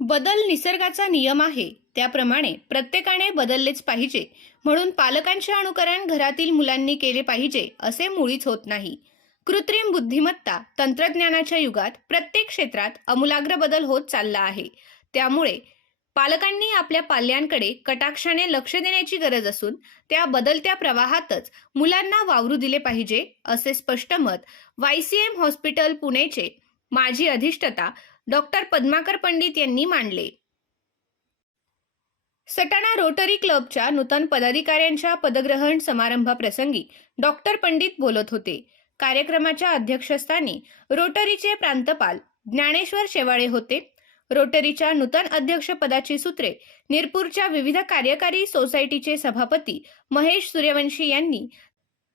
बदल निसर्गाचा नियम आहे. त्याप्रमाणे प्रत्येकाने बदललेच पाहिजे. म्हणून पालकांचे अनुकरण घरातील मुलांनी केले पाहिजे असे मुळीच होत नाही. कृत्रिम बुद्धिमत्ता तंत्रज्ञानाच्या युगात प्रत्येक क्षेत्रात अमूलाग्र बदल होत चालला आहे. त्यामुळे पालकांनी आपल्या पाल्यांकडे कटाक्षाने लक्ष देण्याची गरज असून त्या बदलत्या प्रवाहातच मुलांना वावरू दिले पाहिजे असे स्पष्ट मत वायसीएम हॉस्पिटल पुणेचे माजी अधिष्ठता डॉक्टर पद्माकर पंडित यांनी मांडले. सटाणा रोटरी क्लबच्या नूतन पदाधिकाऱ्यांच्या पदग्रहण समारंभाप्रसंगी डॉक्टर पंडित बोलत होते. कार्यक्रमाच्या अध्यक्षस्थानी रोटरीचे प्रांतपाल ज्ञानेश्वर शेवाळे होते. रोटरीच्या नूतन अध्यक्षपदाची सूत्रे निरपूरच्या विविध कार्यकारी सोसायटीचे सभापती महेश सूर्यवंशी यांनी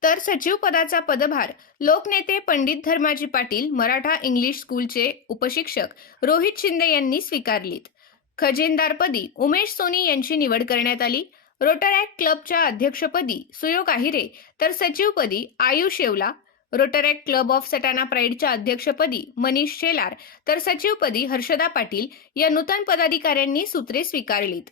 तर सचिव पदाचा पदभार लोकनेते पंडित धर्माजी पाटील मराठा इंग्लिश स्कूलचे उपशिक्षक रोहित शिंदे यांनी स्वीकारलीत. खजिनदारपदी उमेश सोनी यांची निवड करण्यात आली. रोटरॅक्ट क्लबच्या अध्यक्षपदी सुयोग आहिरे तर सचिवपदी Ayush Yewla. Rotaract club of Satana प्राईडच्या अध्यक्षपदी मनीष शेलार तर सचिवपदी हर्षदा पाटील या नूतन पदाधिकाऱ्यांनी सूत्रे स्वीकारलीत.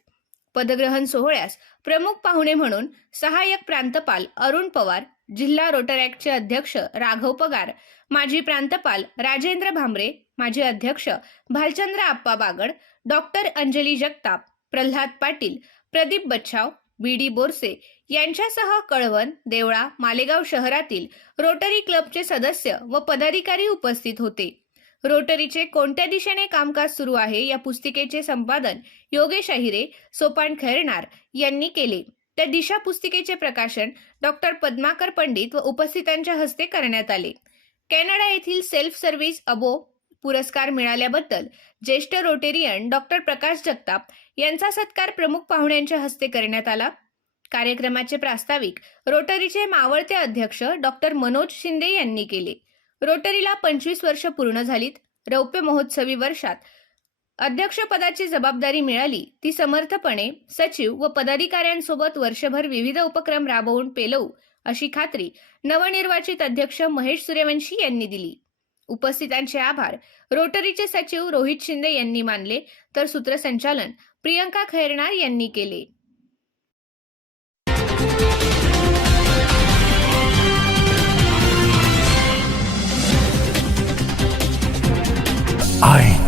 पदग्रहण सोहळ्यास प्रमुख पाहुणे म्हणून सहाय्यक प्रांतपाल अरुण पवार जिल्हा रोटरॅक्टचे अध्यक्ष राघव पगार माजी प्रांतपाल राजेंद्र भांबरे माजी अध्यक्ष Bhalchandra Appa Bagad doctor Anjali Jagtap Pralhad Patil Pradeep Bachhav B D Borse यांच्यासह कळवण देवळा मालेगाव शहरातील रोटरी क्लबचे सदस्य व पदाधिकारी उपस्थित होते. रोटरीचे कोणत्या दिशेने कामकाज सुरू आहे या पुस्तिकेचे संपादन योगेश अहिरे सोपान खैरणार यांनी केले. तर दिशा पुस्तिकेचे प्रकाशन डॉक्टर पद्माकर पंडित व उपस्थितांच्या हस्ते करण्यात आले. कॅनडा येथील सेल्फ सर्व्हिस अबो पुरस्कार मिळाल्याबद्दल ज्येष्ठ रोटेरियन डॉक्टर प्रकाश जगताप यांचा सत्कार प्रमुख पाहुण्यांच्या हस्ते करण्यात आला. कार्यक्रमाचे प्रास्ताविक रोटरीचे मावळते अध्यक्ष डॉक्टर मनोज शिंदे यांनी केले. रोटरीला पंचवीस वर्ष पूर्ण झालीत. रौप्य महोत्सवी वर्षात अध्यक्षपदाची जबाबदारी मिळाली ती समर्थपणे सचिव व पदाधिकाऱ्यांसोबत वर्षभर विविध उपक्रम राबवून पेलवू अशी खात्री नवनिर्वाचित अध्यक्ष महेश सूर्यवंशी यांनी दिली. उपस्थितांचे आभार. रोटरीचे सचिव रोहित शिंदे यांनी मानले तर सूत्रसंचालन प्रियंका खैरनार यांनी केले. I